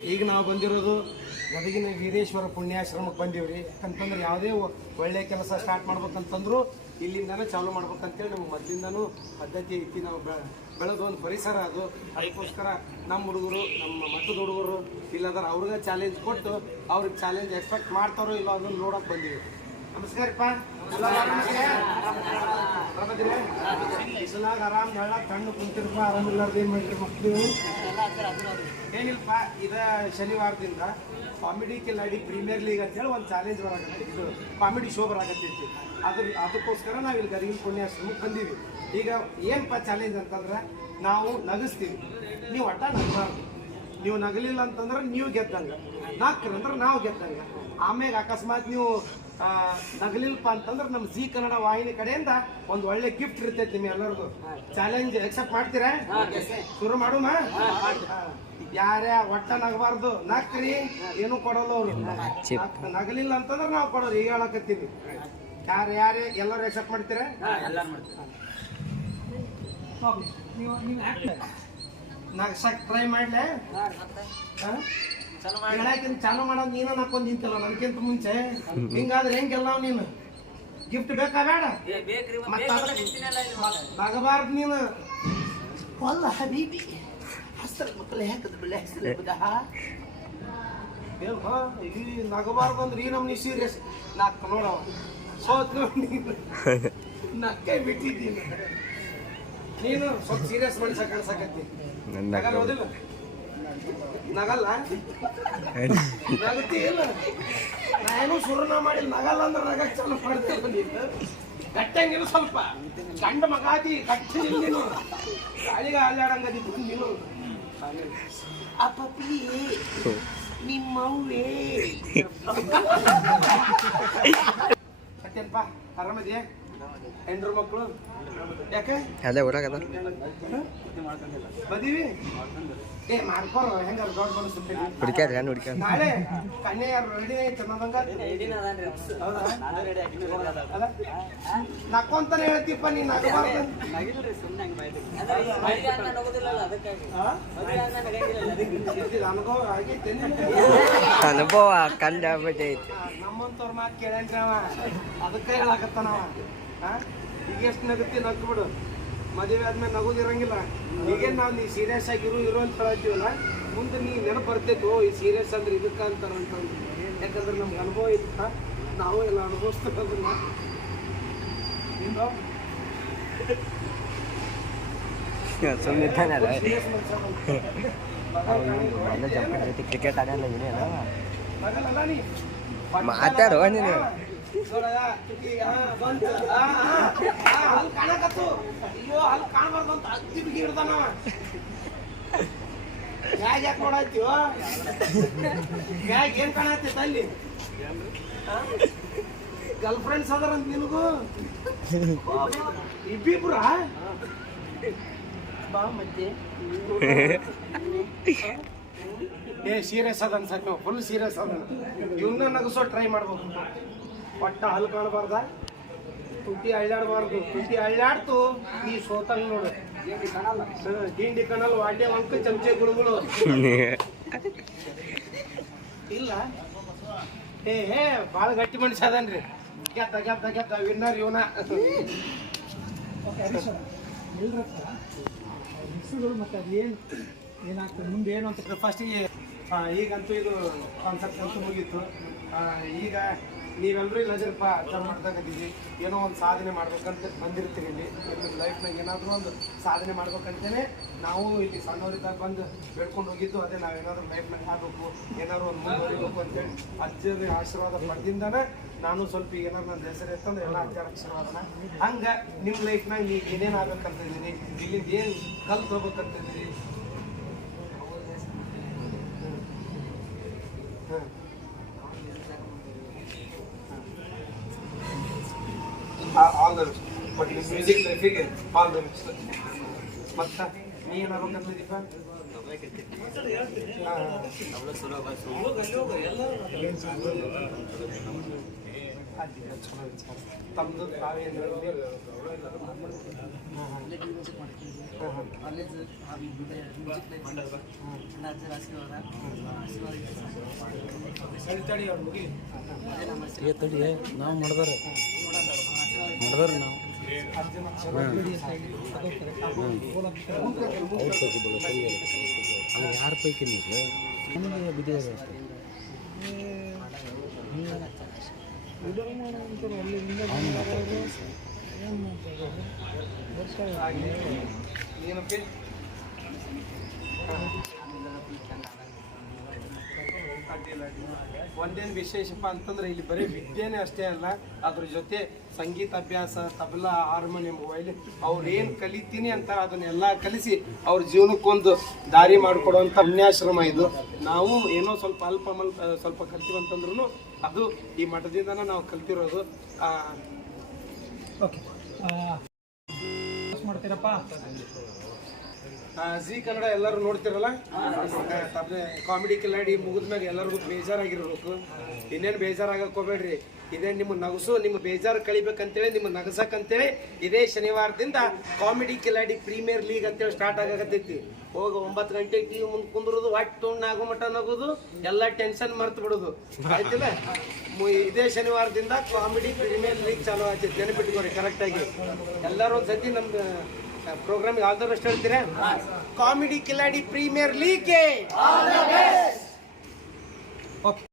ಈಗ ನಾವು ಬಂದಿರೋದು ಗದಗಿನ ವೀರೇಶ್ವರ ಪುಣ್ಯಾಶ್ರಮಕ್ಕೆ ಬಂದೀವ್ರಿ ಯಾಕಂತಂದ್ರೆ ಯಾವುದೇ ಒಳ್ಳೆ ಕೆಲಸ ಸ್ಟಾರ್ಟ್ ಮಾಡ್ಬೇಕಂತಂದ್ರು ಇಲ್ಲಿಂದನೇ ಚಾಲು ಮಾಡ್ಬೇಕಂತೇಳಿ ನಮ್ಗೆ ಮೊದಲಿಂದನೂ ಪದ್ಧತಿ ಐತಿ. ನಾವು ಬೆಳೆದು ಬೆಳೆದ ಒಂದು ಪರಿಸರ ಅದು. ಅದಕ್ಕೋಸ್ಕರ ನಮ್ಮ ಹುಡುಗರು, ನಮ್ಮ ಮಠದ ಹುಡುಗರು ಇಲ್ಲದ್ರ ಅವ್ರಿಗೆ ಚಾಲೆಂಜ್ ಕೊಟ್ಟು ಅವ್ರಿಗೆ ಚಾಲೆಂಜ್ ಎಕ್ಸ್ಪೆಕ್ಟ್ ಮಾಡ್ತಾರೋ ಇಲ್ಲೋ ಅದನ್ನು ನೋಡೋಕೆ ಬಂದೀವಿ. ನಮಸ್ಕಾರಪ್ಪ ಬಿಸಿಲಾಗ ಆರಾಮ್ ಹೇಳ ಕಣ್ಣು ಕುಂತಿರಪ್ಪ ಆರಾಮಿಲ್ಲಾರ್ದು ಏನು ಮಾಡ್ರಿ ಮಕ್ಕಳು ಏನಿಲ್ಪ ಇದ ಶನಿವಾರದಿಂದ ಕಾಮಿಡಿ ಕಿಲಾಡಿ ಪ್ರೀಮಿಯರ್ ಲೀಗ್ ಅಂತೇಳಿ ಒಂದು ಚಾಲೆಂಜ್ ಬರಾಕತ್ತೆ ಇದು ಕಾಮಿಡಿ ಶೋ ಬರಾಕತ್ತೈತಿ. ಅದ್ರ ಅದಕ್ಕೋಸ್ಕರ ನಾವು ಇಲ್ಲಿ ಗರಿಗಿನ ಪುಣ್ಯಾಶ್ರಮಕ್ಕೆ ಬಂದೀವಿ. ಈಗ ಏನಪ್ಪ ಚಾಲೆಂಜ್ ಅಂತಂದ್ರೆ ನಾವು ನಗಿಸ್ತೀವಿ. ನೀವು ಒಟ್ಟ ನಗಬಾರ್ದು. ನೀವು ನಗಲಿಲ್ಲ ಅಂತಂದ್ರೆ ನೀವು ಗೆದ್ದಂಗ. ನಾಲ್ಕರ ಅಂದ್ರೆ ನಾವು ಗೆದ್ದಂಗೆ. ಆಮೇಲೆ ಅಕಸ್ಮಾತ್ ನೀವು ನಗಲಿಲ್ಪ ಅಂತಂದ್ರೆ ನಮ್ಮ ಜಿ ಕನ್ನಡ ವಾಹಿನಿ ಕಡೆಯಿಂದ ಒಂದು ಒಳ್ಳೆ ಗಿಫ್ಟ್ ಇರ್ತೈತೆ ನಿಮ್ಗೆ ಎಲ್ಲರದು. ಚಾಲೆಂಜ್ ಎಕ್ಸೆಪ್ಟ್ ಮಾಡ್ತೀರಾ? ಶುರು ಮಾಡುಮ ಯಾರೇ ಒಟ್ಟ ನಗಬಾರ್ದು. ನಕ್ರಿ ಏನು ಕೊಡಲ್ಲ ಅವರು. ನಗಲಿಲ್ಲ ಅಂತಂದ್ರೆ ನಾವು ಕೊಡೋರು. ಈಗ ಹೇಳಕತ್ತೀವಿ ಯಾರು ಯಾರು ಎಲ್ಲರೂ ಎಕ್ಸೆಪ್ಟ್ ಮಾಡ್ತೀರಾ? ನಾಲ್ಕು ಸಕ್ ಟ್ರೈ ಮಾಡ್ಲೆ? ಹೇಳಕ್ಕಿಂತ ಚಾಲು ಮಾಡೋದು ನೀನು ನಾಕೊಂದು ನಿಂತಿಲ್ಲ ನನಗಿಂತ ಮುಂಚೆ. ಹಿಂಗಾದ್ರೆ ಹೆಂಗೆ ಗೆಲ್ಲವ್ ನೀನು? ಗಿಫ್ಟ್ ಬೇಕಾ ಬೇಡ? ಬಗಬಾರ್ದು ನೀನು. ಅಲ್ಲ ಹಬೀಬಿ ಹಸ್ರ ಮಕ್ಕಳು ಹೇಗದ ಬೆಳೆ ಹೆಸರು ಈ ನಗಬಾರ್ದು ಅಂದ್ರೆ ಈ ನಮ್ನಿ ಸೀರಿಯಸ್ ನಾಕ್ ನೋಡವ ಸೋತ್ ನೋಡಿ ನಕ್ಕೆ ಬಿಟ್ಟಿದ್ದೀನಿ. ನೀನು ಸ್ವಲ್ಪ ಸೀರಿಯಸ್ ಮನುಷ್ಯ ಕಾಣಿಸಕತ್ತಿ. ನಗಲ್ಲ ನಗಲ್ಲ? ನಗತಿ ಇಲ್ಲ. ನಾನು ಶುರುನ ಮಾಡಿ ನಗಲ್ಲ ಅಂದ್ರೆ ನಗಕ್ ಚಲೋ ಮಾಡ್ತೇವೆ ನೀನು. ಕಟ್ಟಂಗಿಲ್ಲ ಸ್ವಲ್ಪ. ಗಂಡ ಮಗಾತಿ ಗಟ್ಟಿ ನೀನು. ಗಾಳಿಗೆ ಅಲ್ಲಾಡಂಗದಿ ನೀನು. ಅಪ್ಪ ಪಪ್ಪಿ ನಿಮ್ಮವೇ ಮತ್ತೇನಪ್ಪ ಆರಾಮದೆಯಾ? ಹೆಂಡ್ರು ಮಕ್ಕಳು ಯಾಕೆ? ಅದೇ ಊರಾಗದ. ಬದೀವಿ? ಏ ಮಾಡ್ಕೊರ ಹೆಂಗ ದೊಡ್ಡ ಮನಸ್ಸು ಹುಡುಕ್ಯಾರ ಏನು ಹುಡುಕ್ಯಾರ. ನಾಳೆ ಕಣ್ಣೆ ಯಾರು ರೆಡಿ ಐತೆ ಅನ್ನೋದಂಗ? ನಕ್ಕೊಂತಾನೆ ಹೇಳ್ತೀಪ್ಪ ನೀ ನಗಬಾರ್ದು. ಅನುಭವ ಆಗೈತೆ ಅನುಭವ ಕಂಡಬಿಟ್ಟೈತಿ ನಮ್ಮಂತವ್ರ ಮಾತು ಅವ. ಅದಕ್ಕೆ ಹೇಳಕತ್ತಾನವ ಈಗ ಎಷ್ಟು ನಗತ್ತಿ ನಗ್ದು ಬಿಡು. ಮದುವೆ ಆದ್ಮೇಲೆ ನಗುದಿರಂಗಿಲ್ಲ. ಈಗೇನ್ ನಾವು ನೀ ಸೀರಿಯಸ್ ಆಗಿ ಇರು ಇರು ಅಂತ ಹೇಳ್ತೀವಲ್ಲ ಮುಂದೆ ನೀ ನೆನಪು ಬರ್ತೈತೆ ಈ ಸೀರಿಯಸ್ ಅಂದ್ರೆ ಇದಕ್ಕೆ ಅಂತಾರ ಅಂತಂದು ಯಾಕಂದ್ರೆ ನಮ್ಗೆ ಅನುಭವ ಇತ್ತ ನಾವು ಎಲ್ಲ ಅನುಭವಿಸ್ತೇವೆ ಅದನ್ನ. ಕ್ರಿಕೆಟ್ ಆಡಲ್ಲ ಏನೇನ ನಗಲ್ಲಲ್ಲ ನೀ. ಮಾತಾಡು ನೀನು. ಹಲ್ಲ್ ಕಾಣಕತ್ತು. ಅಯ್ಯೋ ಅಲ್ಲಿ ಅಂತ ಏನ್ ಅಲ್ಲಿ ಗರ್ಲ್ ಫ್ರೆಂಡ್ಸ್ ಅದಾರಂತ ನಿನಗೂ ಇಬ್ಬಿಬ್ರ ಬಾ ಮತ್ತೆ ಏ ಸೀರಿಯಸ್ ಅದ ಅನ್ಸಕ್ ನಾವು ಫುಲ್ ಸೀರಿಯಸ್ ಅದ ಇವನ್ನ ನಗಸೋ ಟ್ರೈ ಮಾಡ್ಬೇಕು ಒಟ್ಟ ಹಲ್ಲು ಕಾಣಬಾರ್ದ. ತುಟಿ ಅಳ್ಳಾಡಬಾರ್ದು. ತುಟಿ ಅಳ್ಳಾಡ್ತು, ಈ ಸೋತಂಗ್ ನೋಡು. ಗಿಂಡಿ ಕಣಲ್ ವಾಟೆ ಅಂಕ, ಚಮಚೆ ಗುಳುಗುಳು. ಇಲ್ಲ. ಏ ಹೇ ಭಾಳ ಗಟ್ಟಿ ಮನುಷ್ಯ ಅದನ್ರಿ. ಗೆದ್ದ ಗೆದ್ದ ಗೆದ್ದ ವಿನ್ನರ್ ಇವನ. ಮತ್ತೆ ಅದೇನು ಏನಾಗ್ತದೆ ಮುಂದೆ ಏನು ಅಂತ ಫಸ್ಟಿಗೆ ಈಗಂತೂ ಇದು ಕಾನ್ಸೆಪ್ಟ್ ಅಂತೂ ಮುಗೀತು ಈಗ ನೀವೆಲ್ಲರೂ ಇಲ್ಲ ಹಜರಪ್ಪ ಅರ್ಥ ಮಾಡ್ದಾಗಿದ್ದೀವಿ ಏನೋ ಒಂದು ಸಾಧನೆ ಮಾಡ್ಬೇಕಂತ ಬಂದಿರ್ತೀರಿ ಇಲ್ಲಿ. ನಿಮ್ಮ ಲೈಫ್ನಾಗ ಏನಾದರೂ ಒಂದು ಸಾಧನೆ ಮಾಡ್ಬೇಕಂತಲೇ ನಾವು ಇಲ್ಲಿ ಸಣ್ಣವರಿದ್ದಾಗ ಬಂದು ಬೆಳ್ಕೊಂಡು ಹೋಗಿದ್ದು ಅದೇ ನಾವೇನಾದ್ರೂ ಲೈಫ್ನಾಗ ಆಗಬೇಕು ಏನಾದ್ರು ಒಂದು ಮುಂದುವರಿಬೇಕು ಅಂತೇಳಿ ಅಜ್ಜರ ಆಶೀರ್ವಾದ ಪಡೆದಿಂದನೇ ನಾನು ಸ್ವಲ್ಪ ಈಗ ಏನಾದ್ರು ನನ್ನ ಹೆಸರು ಎತ್ತಂದ್ರೆ ಎಲ್ಲ ಅಜ್ಜರ ಆಶೀರ್ವಾದನ. ಹಂಗೆ ನಿಮ್ಮ ಲೈಫ್ನಾಗ ನೀವು ಏನೇನು ಆಗ್ಬೇಕಂತಿದ್ದೀನಿ ಇಲ್ಲಿ ಏನು ಕಲ್ತು ಹೋಗ್ಬೇಕಂತಿದ್ದೀರಿ ಹಾಂ ಆಲ್ ದ ಬಟ್ ನಿಮ್ಮ ಮ್ಯೂಸಿಕ್ ಲೈಫಿಗೆ ಆಲ್ ದ ಬೆಸ್ಟ್ ಮತ್ತೆ? ನೀ ಏನಾಗ್ಬೇಕಂತಿದ್ದೀಪ ತಮ್ಮದು ಏ ತಡಿ ನಾವು ಮಾಡ್ದಾರ. ಮಾಡ್ದಾರ ನಾವು. ಅವ್ರು ತಗೋಬೋದ ಸರಿ ಅಲ್ಲ ಯಾರ ಪೈಕಿ ನೀವು ನಮಗೆ ಬಿದ್ದಿದೆ ಅಷ್ಟೇ ಏನಪ್ಪಿ ಒಂದೇನು ವಿಶೇಷಪ್ಪ ಅಂತಂದ್ರೆ ಇಲ್ಲಿ ಬರೀ ವಿದ್ಯೆನೇ ಅಷ್ಟೇ ಅಲ್ಲ, ಅದ್ರ ಜೊತೆ ಸಂಗೀತ ಅಭ್ಯಾಸ, ತಬಲಾ, ಹಾರ್ಮೋನಿಯಂ ಮೊಬೈಲ್ ಅವ್ರು ಏನು ಕಲಿತೀನಿ ಅಂತ ಅದನ್ನೆಲ್ಲ ಕಲಿಸಿ ಅವ್ರ ಜೀವನಕ್ಕೊಂದು ದಾರಿ ಮಾಡಿಕೊಡುವಂಥ ಪುಣ್ಯಾಶ್ರಮ ಇದು. ನಾವು ಏನೋ ಸ್ವಲ್ಪ ಅಲ್ಪ ಮಲ್ಪ ಸ್ವಲ್ಪ ಕಲ್ತೀವಂತಂದ್ರೂ ಅದು ಈ ಮಠದಿಂದನೇ ನಾವು ಕಲ್ತಿರೋದು. ಓಕೆ. ಮಾಡ್ತೀರಪ್ಪ? ಜಿ ಕನ್ನಡ ಎಲ್ಲರೂ ನೋಡ್ತಿರಲ್ಲ? ಕಾಮಿಡಿ ಕಿಲಾಡಿ ಮುಗಿದ್ಮ್ಯಾಗ ಎಲ್ಲರಿಗೂ ಬೇಜಾರಾಗಿರ್ಬೇಕು. ಇನ್ನೇನು ಬೇಜಾರಾಗಕ್ಕೆ ಹೋಗ್ಬೇಡ್ರಿ ಇದೇ ನಿಮ್ಮ ನಗಸು, ನಿಮ್ಮ ಬೇಜಾರು ಕಳಿಬೇಕಂತೇಳಿ, ನಿಮ್ಮ ನಗಸಕ್ಕಂತೇಳಿ ಇದೇ ಶನಿವಾರದಿಂದ ಕಾಮಿಡಿ ಕಿಲಾಡಿ ಪ್ರೀಮಿಯರ್ ಲೀಗ್ ಅಂತೇಳಿ ಸ್ಟಾರ್ಟ್ ಆಗಕತ್ತೈತಿ. ಹೋಗ ಒಂಬತ್ತು ಗಂಟೆ ಟಿ ವಿ ಮುಂದೆ ಕುಂದ್ರದು ಒಟ್ಟು ಆಗೋ ಮಟ್ಟ ನಗೋದು, ಎಲ್ಲ ಟೆನ್ಷನ್ ಮರ್ತು ಬಿಡೋದು. ಆಯ್ತಿಲ್ಲ? ಇದೇ ಶನಿವಾರದಿಂದ ಕಾಮಿಡಿ ಪ್ರೀಮಿಯರ್ ಲೀಗ್ ಚಾಲೂ ಆಗ್ತೈತಿ. ನೆನಪಿಟ್ಕೋರಿ ಕರೆಕ್ಟಾಗಿ ಎಲ್ಲರೂ ಒಂದು ಸತಿ ನಮ್ದು ಪ್ರೋಗ್ರಾಮ್ ಆಲ್ ದ ಬೆಸ್ಟ್ ಹೇಳ್ತೀರಾ? ಕಾಮಿಡಿ ಕಿಲಾಡಿ ಪ್ರೀಮಿಯರ್ ಲೀಗ್ಗೆ ಓಕೆ